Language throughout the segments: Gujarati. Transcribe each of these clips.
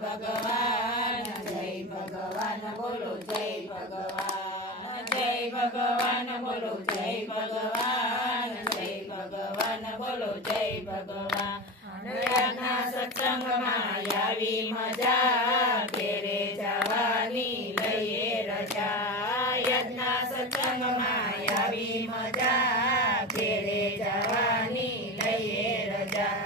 ભગવાન બોલો જય ભગવાન, જય ભગવાન બોલો જય ભગવાન, જય ભગવાન બોલો જય ભગવાન. યજ્ઞના સત્સંગમાં આવી મજા, ઘેરે જવાની લઈએ રજા. યજ્ઞના સત્સંગમાં આવી મજા, ઘેરે જવાની લઈએ રજા.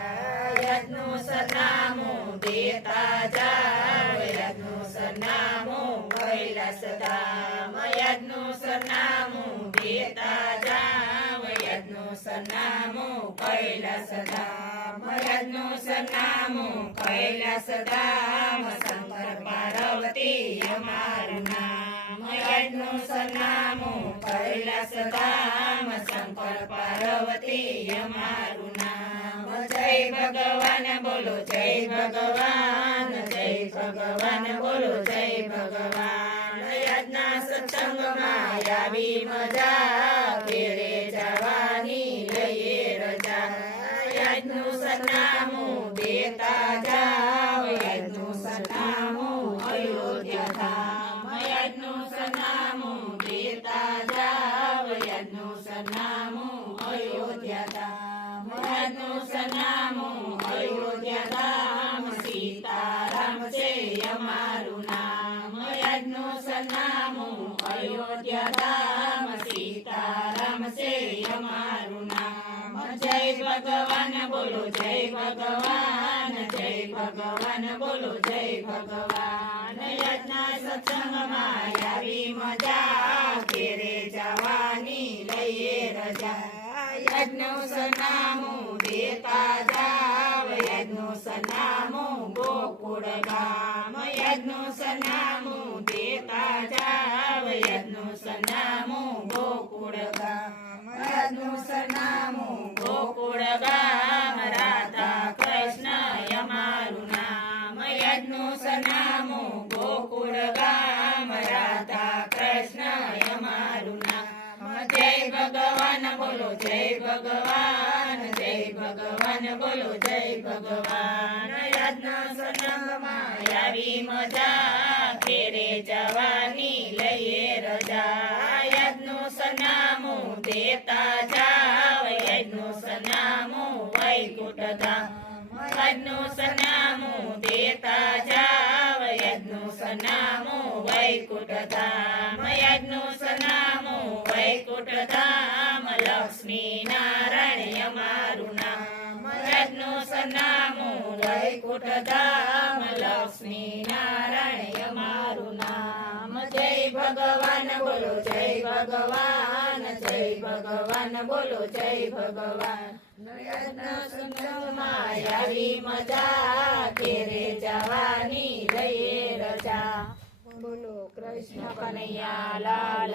યજ્ઞનું સરનામું દેતા જાવ, યજ્ઞનું સરનામું કૈલાસધામ. યજ્ઞનું સરનામું દેતા જાવ, યજ્ઞનું સરનામું કૈલાસધામ. યજ્ઞનું સરનામું કૈલાસધામ, શંકર પાર્વતી અમારું નામ. યજ્ઞનું સરનામું કૈલાસધામ, શંકર પાર્વતી અમારું નામ. જય ભગવાન બોલો જય ભગવાન, જય ભગવાન બોલો જય ભગવાન. યજ્ઞના સત્સંગમાં આવી મજા, ઘેરે જવાની લઈએ રજા. યજ્ઞનું સરનામું દેતા જાવ, યજ્ઞનું સરનામું અયોધ્યા ધામ. યજ્ઞનું સરનામું દેતા જાવ, યજ્ઞનું સરનામું અયોધ્યા ધામ. યજ્ઞનું સરનામું અયોધ્યા ધામ, સીતારામ છે અમારું નામ. યજ્ઞનું સરનામું અયોધ્યા ધામ, સીતારામ છે અમારું નામ. જય ભગવાન બોલો જય ભગવાન, જય ભગવાન બોલો જય ભગવાન. યજ્ઞના સત્સંગમાં આવી મજા, ઘેરે જવાની લઈએ રજા. યજ્ઞનું સરનામું દેતા જાવ, યજ્ઞનું સરનામું ગોકુળ ગામ. યજ્ઞનું સરનામું દેતા જાવ, યજ્ઞનું સરનામું ગોકુળ ગામ. યજ્ઞનું સરનામું ગોકુળ ગામ, રાધા કૃષ્ણ અમારું નામ. યજ્ઞનું સરનામું ગોકુળ ગામ, રાધા કૃષ્ણ અમારું નામ. જય ભગવાન બોલો જય ભગવાન, જય ભગવાન બોલો જય ભગવાન. યજ્ઞના સત્સંગમાં આવી મજા, ઘેરે જવાની લઈએ રજા. યજ્ઞનું સરનામું દેતા જાવ, યજ્ઞનું સરનામું વૈકુંઠ ધામ. યજ્ઞનું સરનામું દેતા જાવ, યજ્ઞનું સરનામું વૈકુંઠ ધામ. યજ્ઞનું સરનામું વૈકુંઠ ધામ, લક્ષ્મી નારાયણ અમારું નામ. યજ્ઞનું સરનામું વૈકુંઠ ધામ, લક્ષ્મી નારાયણ અમારું નામ. જય ભગવાન બોલો જય ભગવાન, જય ભગવાન બોલો જય ભગવાન. યજ્ઞના સત્સંગમાં આવી મજા, ઘેરે જવાની લઈએ રજા. બોલો કૃષ્ણ કનૈયા લાલ.